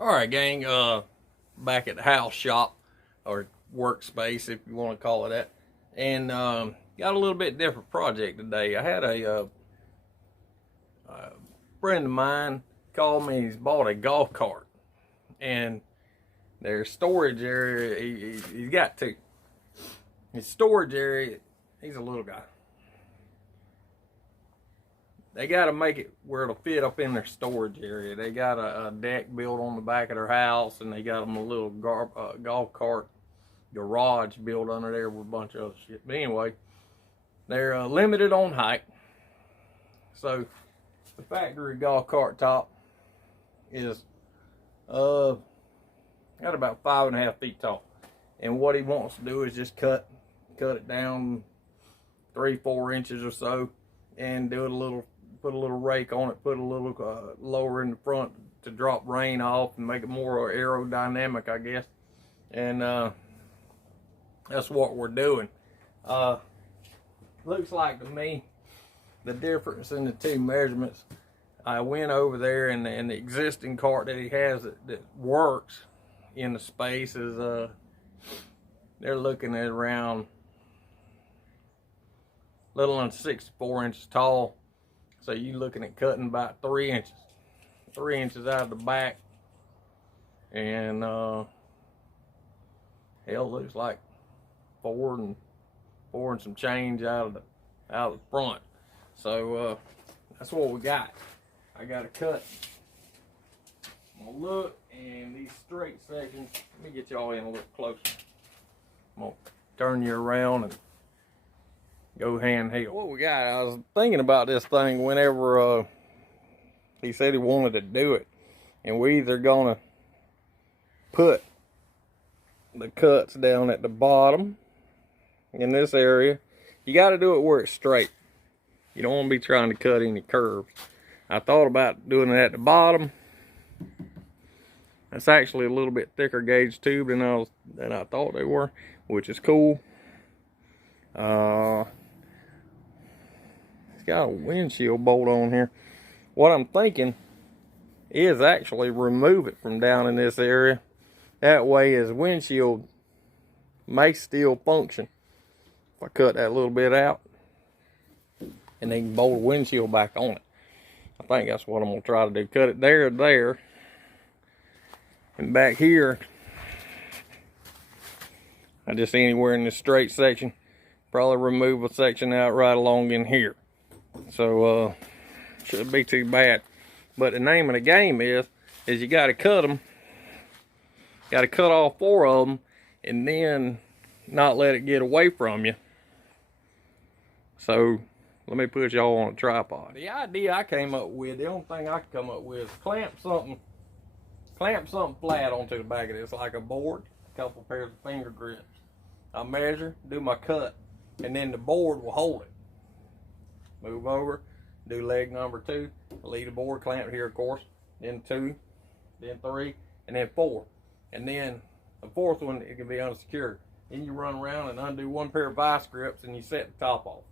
All right, gang. Back at the house shop or workspace, if you want to call it that, and got a little bit different project today. I had a friend of mine called me. He's bought a golf cart, and their storage area. He's got two. His storage area. He's a little guy. They got to make it where it'll fit up in their storage area. They got a deck built on the back of their house, and they got them a little golf cart garage built under there with a bunch of other shit. But anyway, they're limited on height. So the factory golf cart top is got about 5.5 feet tall. And what he wants to do is just cut it down 3-4 inches or so, and do it put a little rake on it, put a little lower in the front to drop rain off and make it more aerodynamic, I guess. And that's what we're doing. Looks like to me the difference in the two measurements. I went over there, and the existing cart that he has that works in the space is they're looking at around little under 64 inches tall. So you're looking at cutting about 3 inches. 3 inches out of the back. And hell, looks like four and some change out of the front. So that's what we got. I got to cut my look and these straight sections. Let me get y'all in a little closer. I'm gonna turn you around and go handheld. What we got, I was thinking about this thing whenever he said he wanted to do it. And we're either gonna put the cuts down at the bottom in this area. You got to do it where it's straight. You don't want to be trying to cut any curves. I thought about doing it at the bottom. It's actually a little bit thicker gauge tube than I thought they were, which is cool. It's got a windshield bolt on here. What I'm thinking is actually remove it from down in this area. That way his windshield may still function. If I cut that little bit out, and they can bolt a windshield back on it. I think that's what I'm gonna try to do. Cut it there, and back here, I just anywhere in this straight section, probably remove a section out right along in here. So shouldn't be too bad. But the name of the game is you got to cut them. Got to cut all 4 of them, and then not let it get away from you. So let me put y'all on a tripod. The idea I came up with, the only thing I could come up with is clamp something flat onto the back of this, like a board, a couple pairs of finger grips. I measure, do my cut, and then the board will hold it. Move over, do leg number 2, leave the board clamped here, of course, then 2, then 3, and then 4. And then the 4th one, it can be unsecured. Then you run around and undo 1 pair of vice grips, and you set the top off.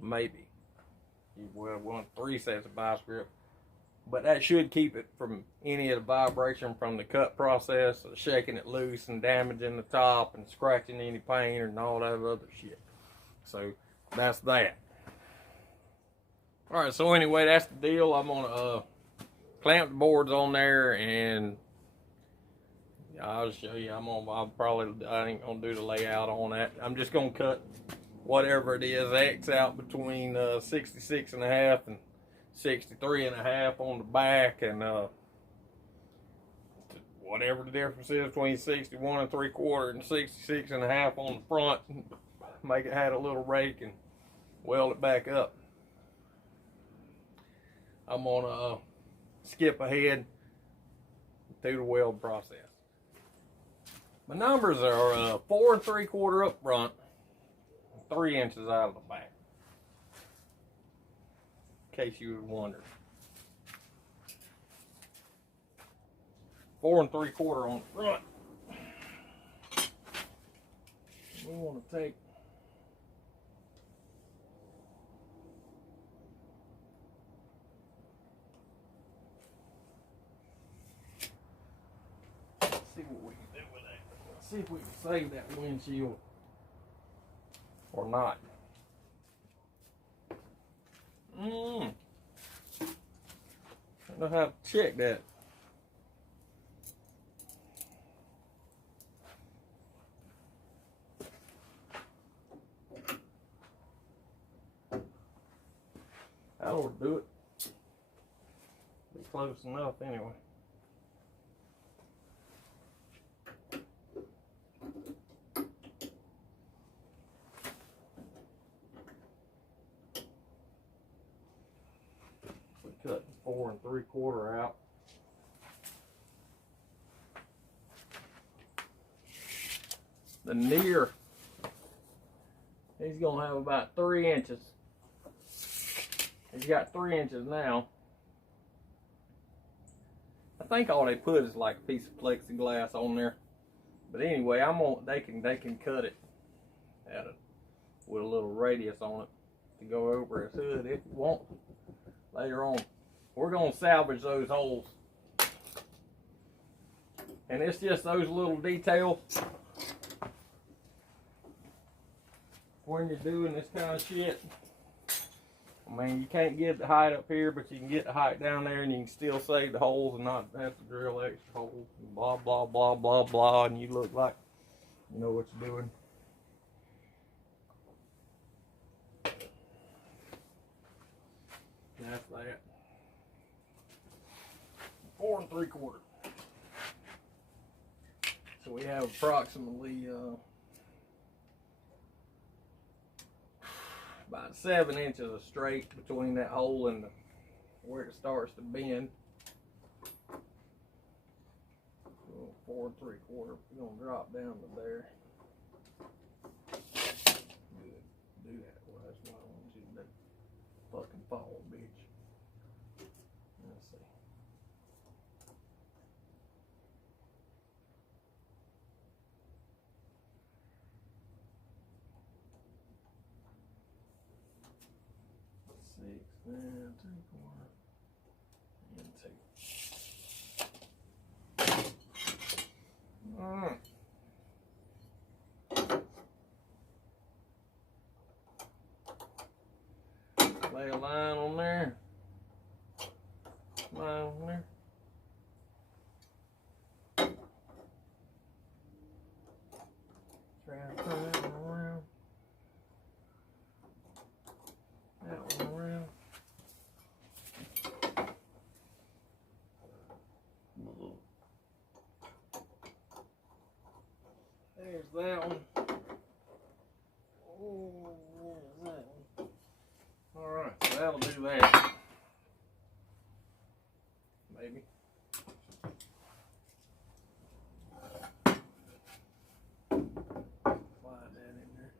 Maybe. You will want 3 sets of vice grips. But that should keep it from any of the vibration from the cut process, of shaking it loose and damaging the top and scratching any paint and all that other shit. So that's that. Alright, so anyway, that's the deal. I'm gonna clamp the boards on there, and I'll show you. I ain't gonna do the layout on that. I'm just gonna cut whatever it is X out between 66.5 and 63.5 on the back, and whatever the difference is between 61 3/4 and 66.5 on the front. Make it have a little rake and weld it back up. I'm gonna skip ahead through the weld process. My numbers are 4 3/4 up front, 3 inches out of the back. In case you were wondering. 4 3/4 on the front. We want to take see what we can do with that. Let's see if we can save that windshield or not. I don't know how to check that. I ought to do it. Be close enough anyway. We cut 4 3/4 out. The near, he's gonna have about 3 inches. He's got 3 inches now. I think all they put is like a piece of plexiglass on there. But anyway, they can cut it with a little radius on it to go over his hood if you want later on. We're gonna salvage those holes. And it's just those little details when you're doing this kind of shit. I mean, you can't get the height up here, but you can get the height down there, and you can still save the holes and not have to drill extra holes. And blah, blah, blah, blah, blah, and you look like you know what you're doing. That's that. 4 3/4. So we have approximately about 7 inches of straight between that hole and where it starts to bend. 4 3/4. We're gonna drop down to there. Good. Do that. Well, that's what I want you to do. Fucking fall, bitch. Let's see. And 3/4 and 2. Lay a line on there. Line on there. Try to turn that one around. That one around. There's that one. Oh, there's that one. Alright, so that'll do that. Maybe. Slide that in there.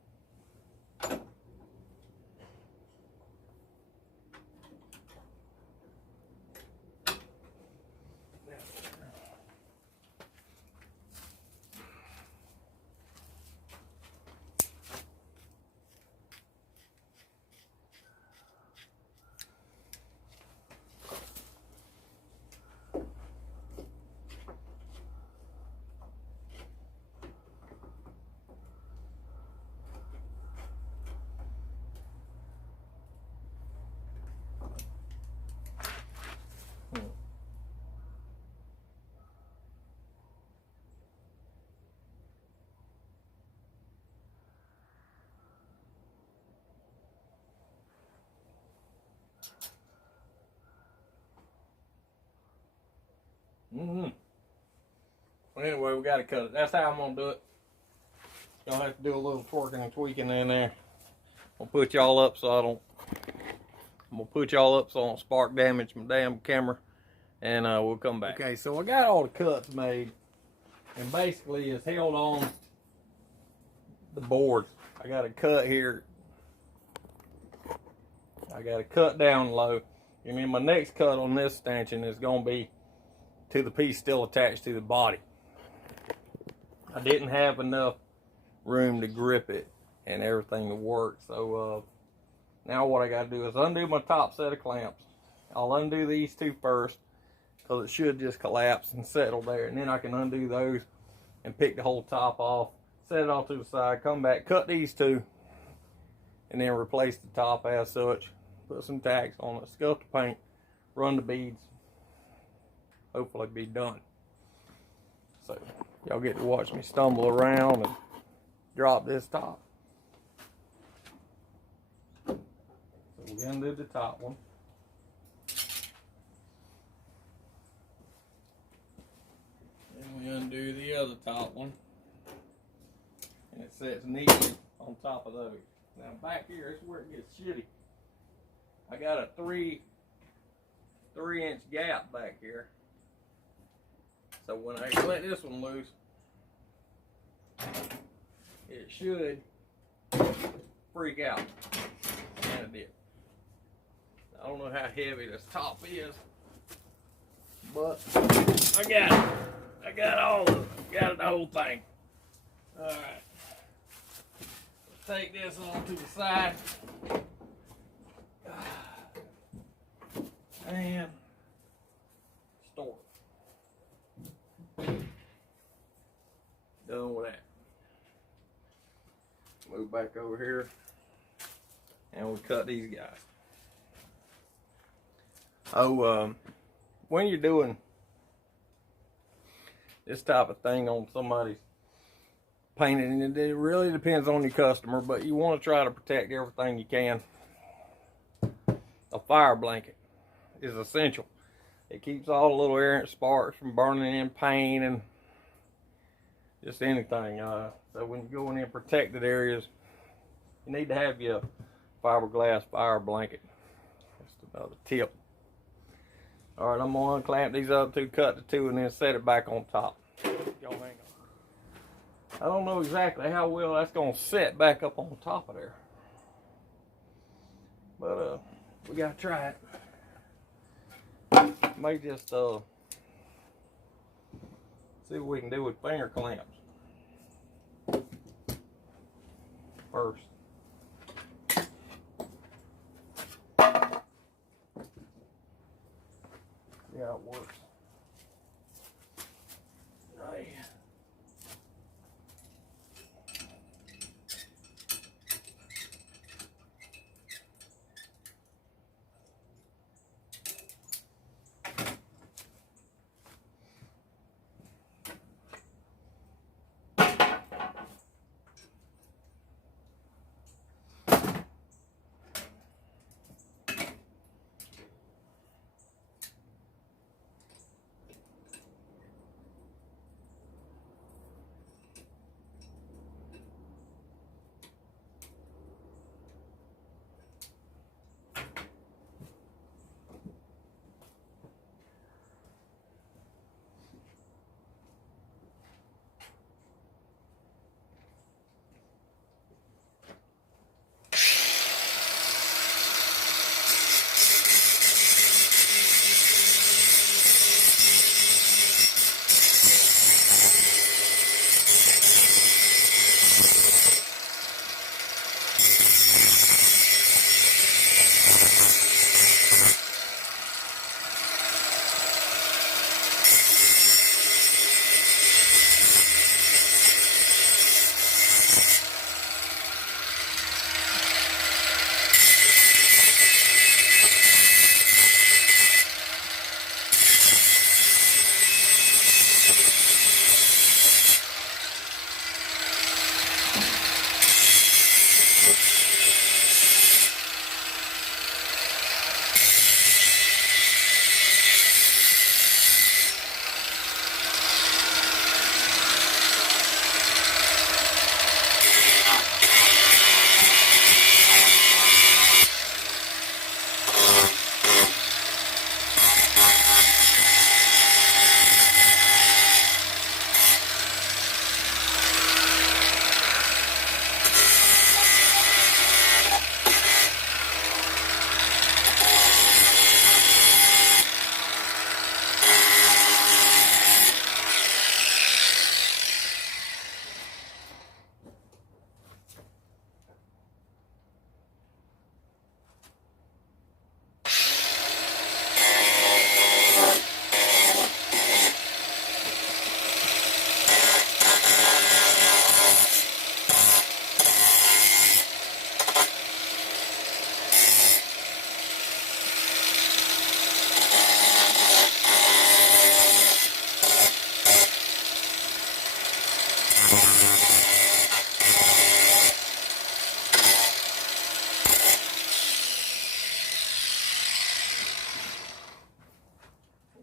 Well, anyway, we got to cut it. That's how I'm going to do it. Gonna have to do a little twerking and tweaking in there. I'm gonna put y'all up so I don't spark damage my damn camera, and we'll come back. Okay, so I got all the cuts made, and basically it's held on the board. I got a cut here. I got to cut down low, and then my next cut on this stanchion is gonna be to the piece still attached to the body. I didn't have enough room to grip it and everything to work, so now what I got to do is undo my top set of clamps. I'll undo these two first, So it should just collapse and settle there. And then I can undo those and pick the whole top off, set it off to the side, come back, cut these two, and then replace the top as such. Put some tacks on it, scuff the paint, run the beads. Hopefully be done. So y'all get to watch me stumble around and drop this top. So we undo the top one. And we undo the other top one. And it sets neatly on top of those. Now back here is where it gets shitty. I got a 3-inch gap back here. So when I let this one loose, it should freak out. And it did. I don't know how heavy this top is, but I got it. I got all of it. Got the whole thing. Alright. Take this on to the side. And store it. Done with that. Move back over here and we cut these guys. When you're doing this type of thing on somebody's painting, and it really depends on your customer, but you want to try to protect everything you can. A fire blanket is essential. It keeps all the little errant sparks from burning in paint and just anything. So when you go in in protected areas, you need to have your fiberglass fire blanket. That's another tip. All right, I'm gonna unclamp these other two, cut the two, and then set it back on top. Y'all hang on. I don't know exactly how well that's gonna set back up on top of there, but we gotta try it. May just see what we can do with finger clamps first. See how it works. Right.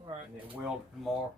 All right. And then weld it tomorrow.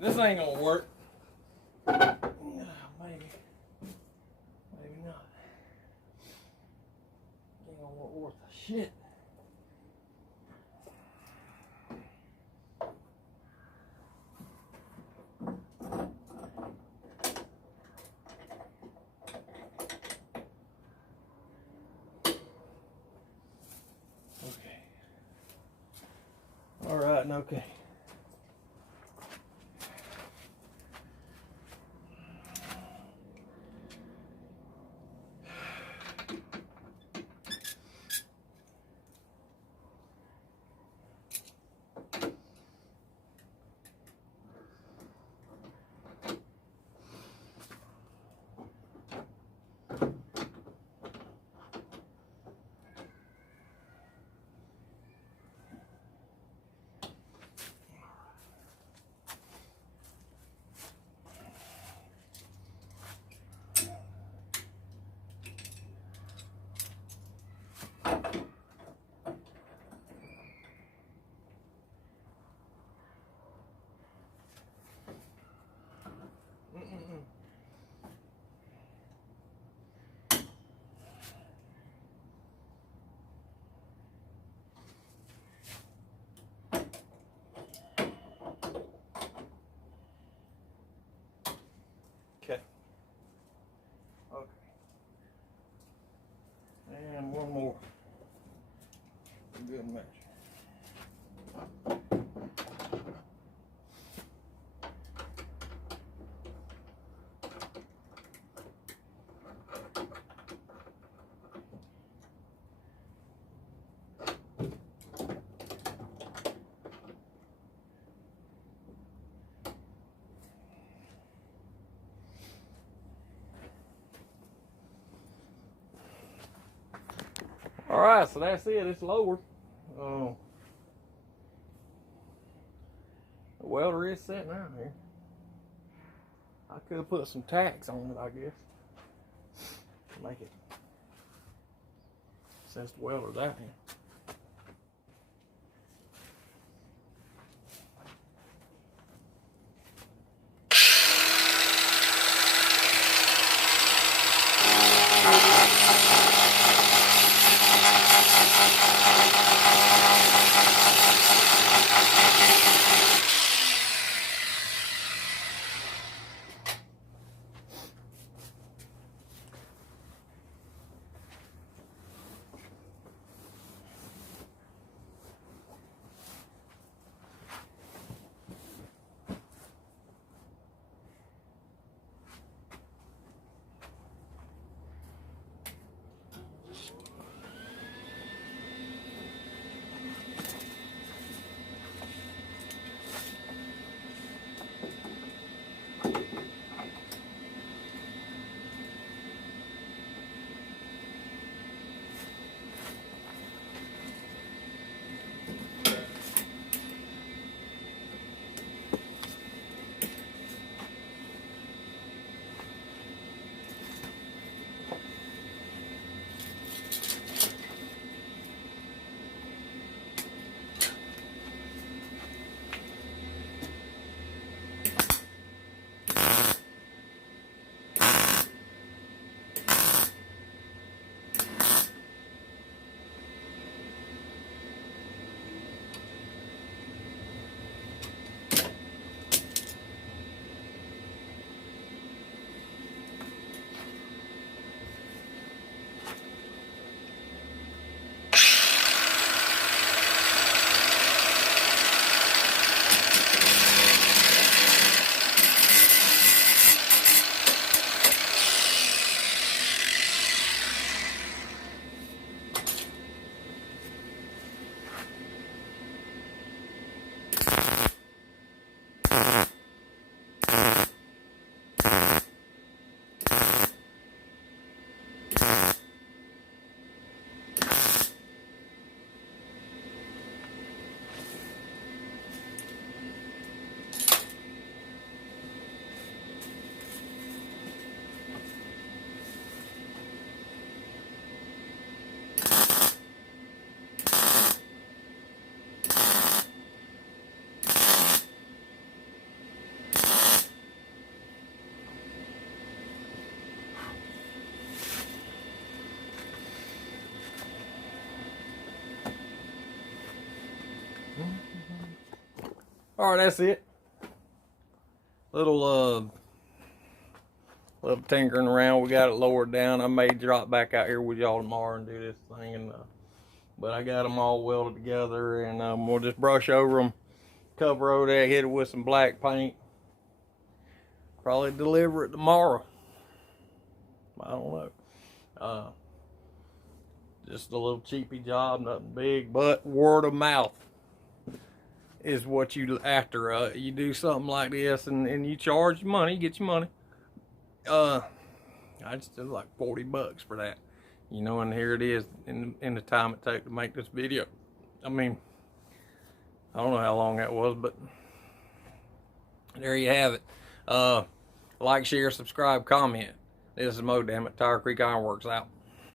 This ain't gonna work. Maybe not. Ain't gonna work worth a shit. Okay. All right, and okay. Okay. Okay. And one more. Good match. All right, so that's it. It's lowered. The welder is sitting out here. I could have put some tacks on it, I guess, to make it, since the welder's out here. All right, that's it. Little tinkering around. We got it lowered down. I may drop back out here with y'all tomorrow and do this thing, and but I got them all welded together, and we'll just brush over them, cover over that, hit it with some black paint. Probably deliver it tomorrow. I don't know. Just a little cheapy job, nothing big, but word of mouth is what you after. You do something like this and you charge money, get your money. I just did like $40 for that, you know, and here it is in the time it took to make this video. I mean, I don't know how long that was, but there you have it. Like, share, subscribe, comment. This is Mo, damn it. Tire Creek Ironworks out.